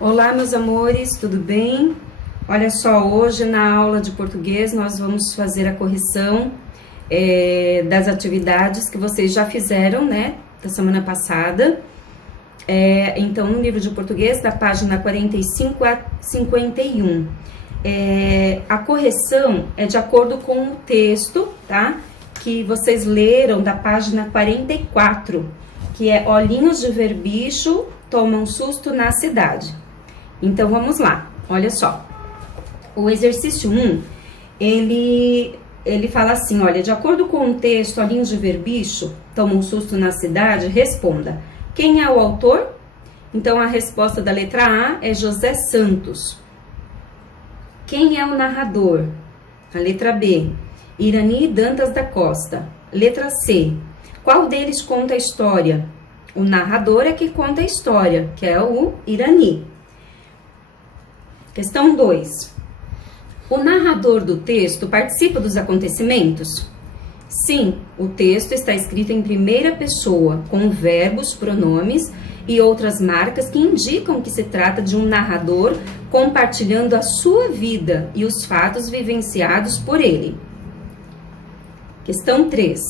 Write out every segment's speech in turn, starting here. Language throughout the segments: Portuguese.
Olá, meus amores, tudo bem? Olha só, hoje na aula de português nós vamos fazer a correção das atividades que vocês já fizeram, né, da semana passada. Então, no livro de português, da página 45 a 51. A correção é de acordo com o texto, tá? Que vocês leram da página 44, que é olhinhos de ver bicho, tomam susto na cidade. Então, vamos lá, olha só. O exercício 1, ele fala assim, olha, de acordo com o texto, olhinhos de ver bicho, tomam susto na cidade, responda. Quem é o autor? Então, a resposta da letra A é José Santos. Quem é o narrador? A letra B, Irani Dantas da Costa. Letra C, qual deles conta a história? O narrador é que conta a história, que é o Irani. Questão 2. O narrador do texto participa dos acontecimentos? Sim, o texto está escrito em primeira pessoa, com verbos, pronomes e outras marcas que indicam que se trata de um narrador compartilhando a sua vida e os fatos vivenciados por ele. Questão 3.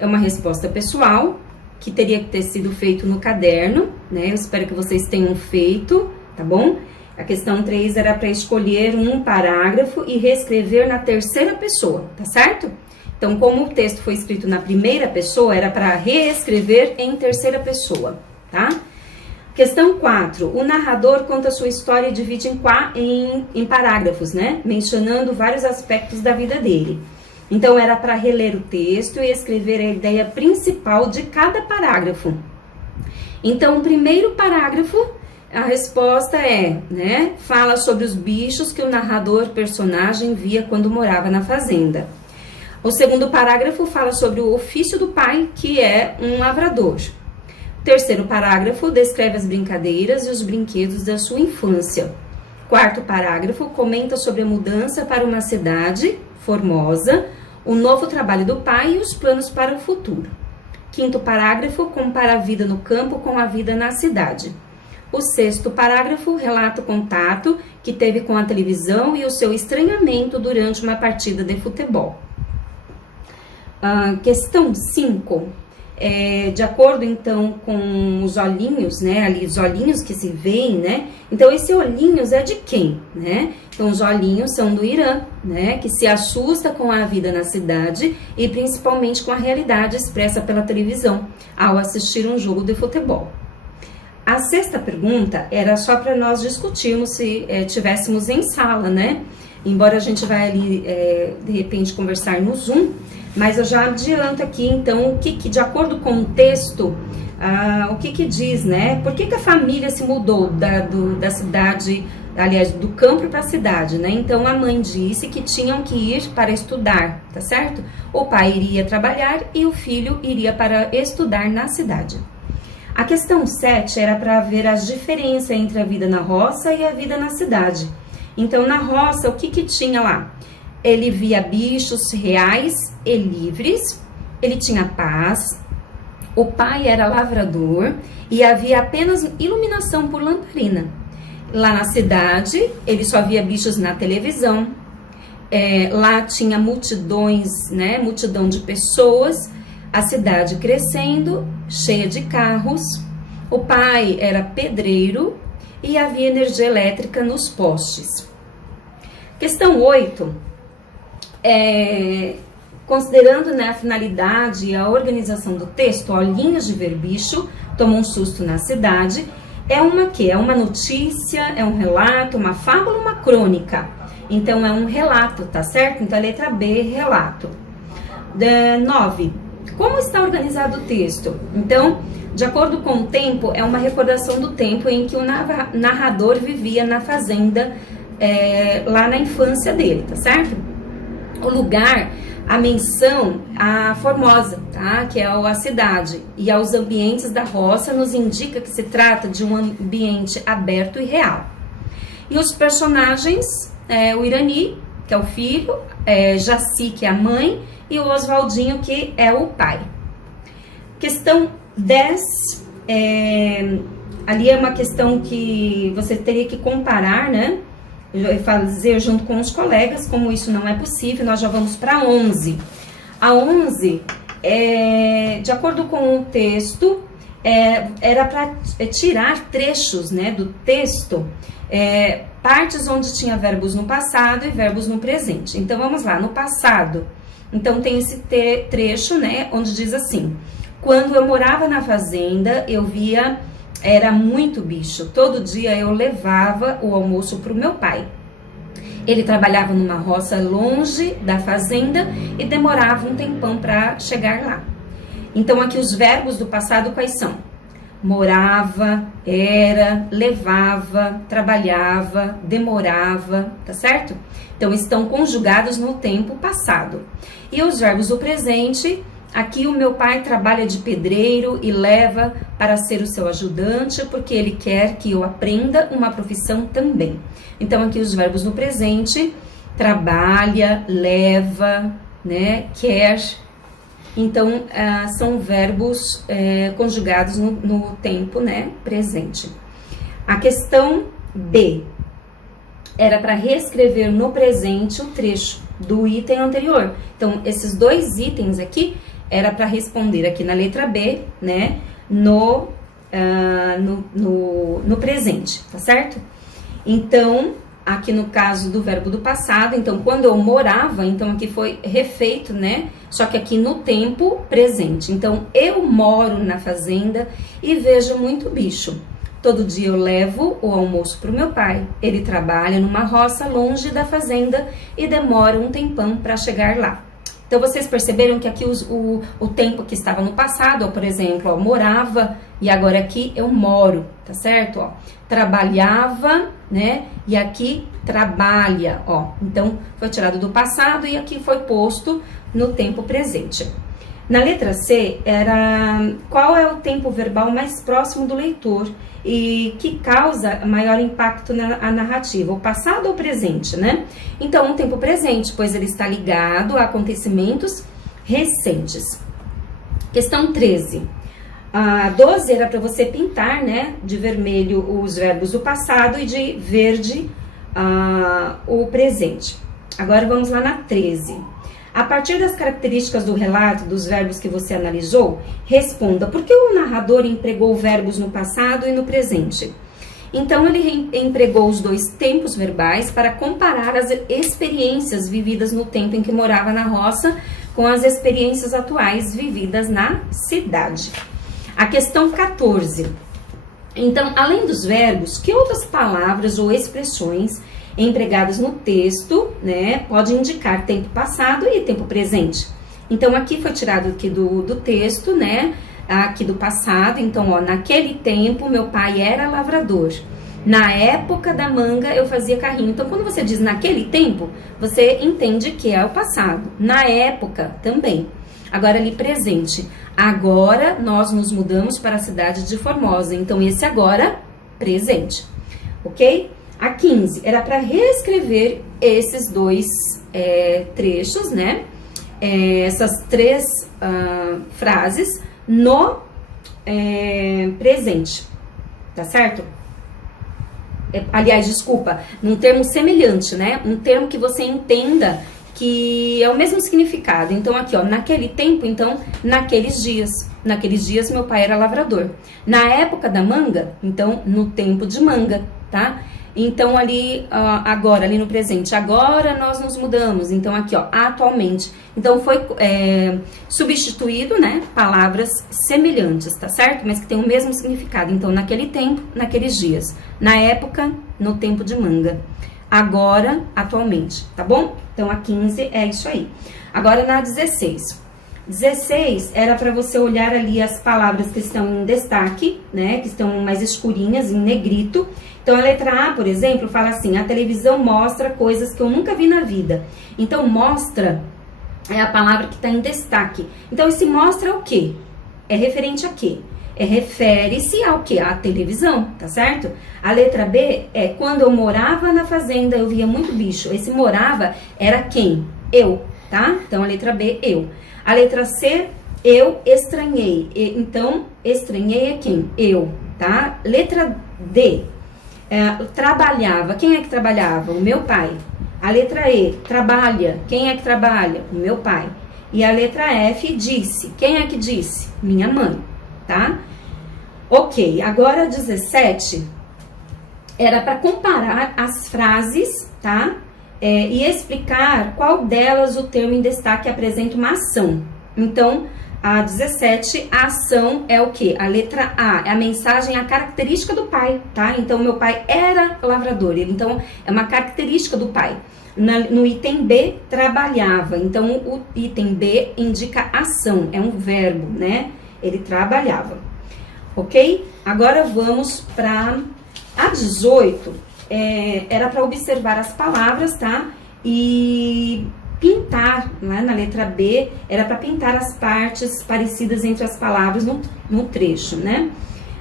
É uma resposta pessoal, que teria que ter sido feito no caderno, né? Eu espero que vocês tenham feito, tá bom? A questão 3 era para escolher um parágrafo e reescrever na terceira pessoa, tá certo? Então, como o texto foi escrito na primeira pessoa, era para reescrever em terceira pessoa, tá? Questão 4. O narrador conta sua história e divide em parágrafos, né? Mencionando vários aspectos da vida dele. Então, era para reler o texto e escrever a ideia principal de cada parágrafo. Então, o primeiro parágrafo, a resposta né? Fala sobre os bichos que o narrador personagem via quando morava na fazenda. O segundo parágrafo fala sobre o ofício do pai, que é um lavrador. O terceiro parágrafo descreve as brincadeiras e os brinquedos da sua infância. Quarto parágrafo comenta sobre a mudança para uma cidade, Formosa, o novo trabalho do pai e os planos para o futuro. Quinto parágrafo compara a vida no campo com a vida na cidade. O sexto parágrafo relata o contato que teve com a televisão e o seu estranhamento durante uma partida de futebol. Questão 5. De acordo, então, com os olhinhos, né? Ali, os olhinhos que se veem, né? Então, esse olhinhos é de quem, né? Então, os olhinhos são do Irã, né? Que se assusta com a vida na cidade e principalmente com a realidade expressa pela televisão ao assistir um jogo de futebol. A sexta pergunta era só para nós discutirmos se tivéssemos em sala, né? Embora a gente vai ali, de repente, conversar no Zoom, mas eu já adianto aqui, então, o que de acordo com o texto, o que diz, né? Por que a família se mudou da cidade, aliás, do campo para a cidade, né? Então, a mãe disse que tinham que ir para estudar, tá certo? O pai iria trabalhar e o filho iria para estudar na cidade. A questão 7 era para ver as diferenças entre a vida na roça e a vida na cidade. Então, na roça, o que tinha lá? Ele via bichos reais e livres, ele tinha paz, o pai era lavrador e havia apenas iluminação por lamparina. Lá na cidade, ele só via bichos na televisão, lá tinha multidões, né, multidão de pessoas, a cidade crescendo, cheia de carros, o pai era pedreiro e havia energia elétrica nos postes. Questão 8, considerando, né, a finalidade e a organização do texto, olhinhos de ver bicho, tomam um susto na cidade, é uma notícia, é um relato, uma fábula, uma crônica. Então, é um relato, tá certo? Então, a letra B, relato. 9. Como está organizado o texto? Então, de acordo com o tempo, é uma recordação do tempo em que o narrador vivia na fazenda, lá na infância dele, tá certo? O lugar, a menção a Formosa, tá? Que é a cidade, e aos ambientes da roça nos indica que se trata de um ambiente aberto e real. E os personagens, o Irani, que é o filho, Jaci, que é a mãe, e o Oswaldinho, que é o pai, Questão 10, ali é uma questão que você teria que comparar, né? Fazer junto com os colegas, como isso não é possível, nós já vamos para 11. A 11, de acordo com o texto, era para tirar trechos, né, do texto, partes onde tinha verbos no passado e verbos no presente. Então, vamos lá, no passado. Então, tem esse trecho, né, onde diz assim: quando eu morava na fazenda, eu via... Era muito bicho. Todo dia eu levava o almoço para o meu pai. Ele trabalhava numa roça longe da fazenda e demorava um tempão para chegar lá. Então, aqui os verbos do passado quais são? Morava, era, levava, trabalhava, demorava, tá certo? Então, estão conjugados no tempo passado. E os verbos do presente... Aqui o meu pai trabalha de pedreiro e leva para ser o seu ajudante, porque ele quer que eu aprenda uma profissão também. Então, aqui os verbos no presente, trabalha, leva, né, quer. Então, são verbos conjugados no tempo, né, presente. A questão B era para reescrever no presente o trecho do item anterior. Então, esses dois itens aqui era para responder aqui na letra B, né, no presente, tá certo? Então, aqui no caso do verbo do passado, então, quando eu morava, então aqui foi refeito, né, só que aqui no tempo presente. Então, eu moro na fazenda e vejo muito bicho. Todo dia eu levo o almoço para o meu pai. Ele trabalha numa roça longe da fazenda e demora um tempão para chegar lá. Então, vocês perceberam que aqui o tempo que estava no passado, ó, por exemplo, ó, morava, e agora aqui eu moro, tá certo? Ó, trabalhava, né? E aqui trabalha, ó. Então, foi tirado do passado e aqui foi posto no tempo presente. Na letra C, era qual é o tempo verbal mais próximo do leitor e que causa maior impacto na narrativa, o passado ou o presente, né? Então, o tempo presente, pois ele está ligado a acontecimentos recentes. Questão 13. A 12 era para você pintar, né, de vermelho os verbos do passado e de verde o presente. Agora, vamos lá na 13. A partir das características do relato, dos verbos que você analisou, responda por que o narrador empregou verbos no passado e no presente. Então, ele empregou os dois tempos verbais para comparar as experiências vividas no tempo em que morava na roça com as experiências atuais vividas na cidade. A questão 14. Então, além dos verbos, que outras palavras ou expressões empregados no texto, né, pode indicar tempo passado e tempo presente. Então, aqui foi tirado aqui do texto, né, aqui do passado. Então, ó, naquele tempo, meu pai era lavrador. Na época da manga, eu fazia carrinho. Então, quando você diz naquele tempo, você entende que é o passado. Na época, também. Agora, ali, presente. Agora, nós nos mudamos para a cidade de Formosa. Então, esse agora, presente. Ok? A 15 era para reescrever esses dois trechos, né? Essas três frases no presente, tá certo? Aliás, desculpa, num termo semelhante, né? Um termo que você entenda que é o mesmo significado. Então, aqui, ó, naquele tempo, então, naqueles dias. Naqueles dias, meu pai era lavrador. Na época da manga, então, no tempo de manga, tá? Então, ali, agora, ali no presente, agora nós nos mudamos. Então, aqui, ó, atualmente. Então, foi substituído, né, palavras semelhantes, tá certo? Mas que tem o mesmo significado. Então, naquele tempo, naqueles dias. Na época, no tempo de manga. Agora, atualmente, tá bom? Então, a 15 é isso aí. Agora, na 16. 16 era para você olhar ali as palavras que estão em destaque, né, que estão mais escurinhas, em negrito. Então, a letra A, por exemplo, fala assim: a televisão mostra coisas que eu nunca vi na vida. Então, mostra é a palavra que está em destaque. Então, esse mostra é o quê? É referente a quê? Refere-se ao quê? À televisão, tá certo? A letra B é quando eu morava na fazenda, eu via muito bicho. Esse morava era quem? Eu, tá? Então, a letra B, eu. A letra C Eu estranhei. Então, estranhei é quem? Eu, tá? Letra D. Trabalhava. Quem é que trabalhava? O meu pai. A letra E. Trabalha. Quem é que trabalha? O meu pai. E a letra F. Disse. Quem é que disse? Minha mãe, tá? Ok. Agora, 17. Era para comparar as frases, tá? E explicar qual delas o termo em destaque apresenta uma ação. Então, a 17, a ação é o quê? A letra A, é a mensagem, a característica do pai, tá? Então, meu pai era lavrador, então é uma característica do pai. No item B, trabalhava, então o item B indica ação, é um verbo, né? Ele trabalhava, ok? Agora vamos para a 18, era para observar as palavras, tá? E pintar, né? Na letra B, era para pintar as partes parecidas entre as palavras no trecho, né?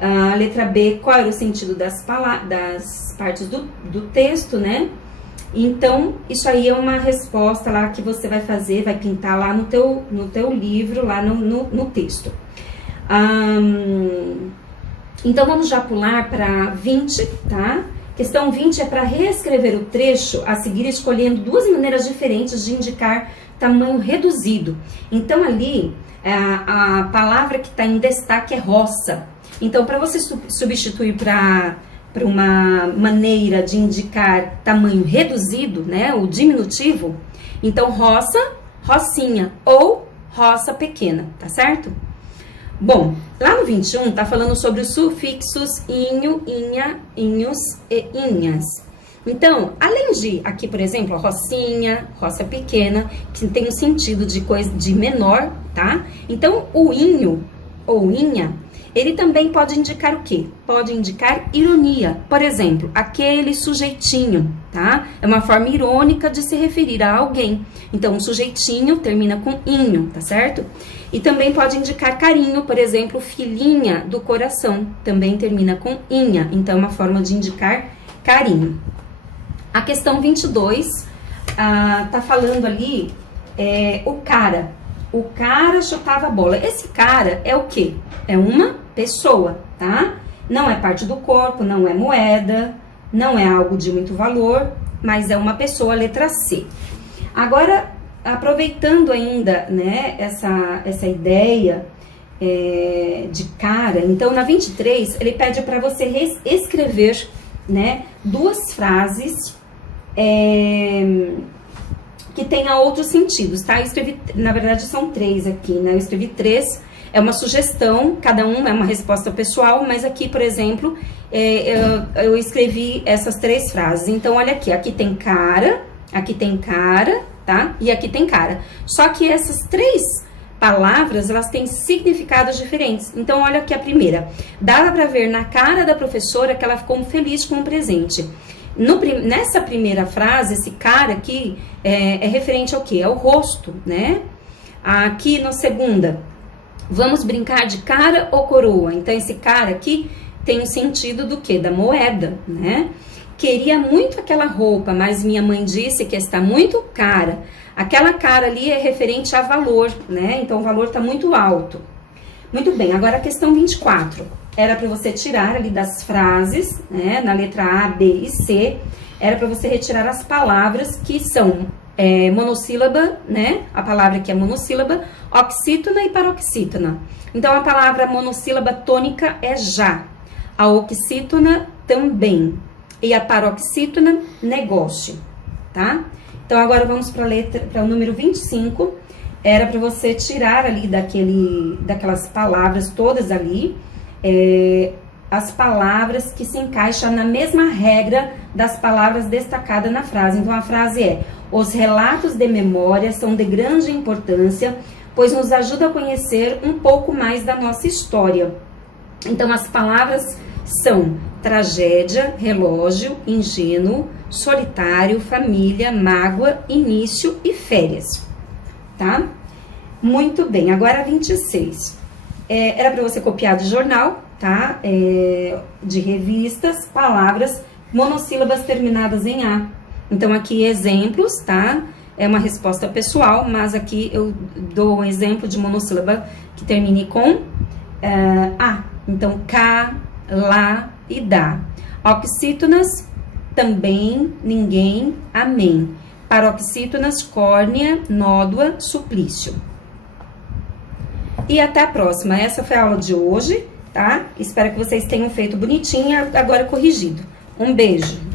A letra B, qual era o sentido das partes do texto, né? Então, isso aí é uma resposta lá que você vai fazer, vai pintar lá no teu livro, lá no texto. Então, vamos já pular para 20, tá? Questão 20 é para reescrever o trecho, a seguir escolhendo duas maneiras diferentes de indicar tamanho reduzido. Então, ali, a palavra que está em destaque é roça. Então, para você substituir para uma maneira de indicar tamanho reduzido, né, o diminutivo, então, roça, rocinha ou roça pequena, tá certo? Bom, lá no 21 tá falando sobre os sufixos inho, inha, inhos e inhas. Então, além de aqui, por exemplo, a rocinha, roça pequena, que tem um sentido de coisa de menor, tá? Então, o inho ou inha, ele também pode indicar o quê? Pode indicar ironia. Por exemplo, aquele sujeitinho, tá? É uma forma irônica de se referir a alguém. Então, o sujeitinho termina com inho, tá certo? E também pode indicar carinho, por exemplo, filhinha do coração, também termina com inha, então é uma forma de indicar carinho. A questão 22, tá falando ali, o cara chutava a bola. Esse cara é o quê? É uma pessoa, tá? Não é parte do corpo, não é moeda, não é algo de muito valor, mas é uma pessoa, letra C. Agora, aproveitando ainda, né, essa ideia de cara, então na 23 ele pede para você escrever, né, duas frases que tenha outros sentidos, tá? Eu escrevi, na verdade são 3 aqui, né? Eu escrevi 3, é uma sugestão, cada um é uma resposta pessoal, mas aqui, por exemplo, eu escrevi essas 3 frases. Então, olha aqui tem cara, tá? E aqui tem cara. Só que essas 3 palavras, elas têm significados diferentes. Então, olha aqui a primeira. Dava para ver na cara da professora que ela ficou feliz com o presente. Nessa primeira frase, esse cara aqui é referente ao quê? Ao rosto, né? Aqui na segunda, vamos brincar de cara ou coroa? Então, esse cara aqui tem o sentido do quê? Da moeda, né? Queria muito aquela roupa, mas minha mãe disse que está muito cara. Aquela cara ali é referente a valor, né? Então, o valor está muito alto. Muito bem, agora a questão 24. Era para você tirar ali das frases, né? Na letra A, B e C. Era para você retirar as palavras que são monossílaba, né? A palavra que é monossílaba, oxítona e paroxítona. Então, a palavra monossílaba tônica é já. A oxítona também. E a paroxítona, negócio, tá? Então, agora vamos para o número 25. Era para você tirar ali daquelas palavras todas ali, as palavras que se encaixam na mesma regra das palavras destacadas na frase. Então, a frase é: os relatos de memória são de grande importância, pois nos ajuda a conhecer um pouco mais da nossa história. Então, as palavras são tragédia, relógio, ingênuo, solitário, família, mágoa, início e férias, tá? Muito bem, agora 26. Era para você copiar de jornal, tá? De revistas, palavras, monossílabas terminadas em A. Então, aqui exemplos, tá? é uma resposta pessoal, mas aqui eu dou um exemplo de monossílaba que termine com a. Então, cá, lá e dá. Oxítonas, também, ninguém, amém. Paroxítonas, córnea, nódua, suplício. E até a próxima. Essa foi a aula de hoje, tá? Espero que vocês tenham feito bonitinha, agora corrigido. Um beijo!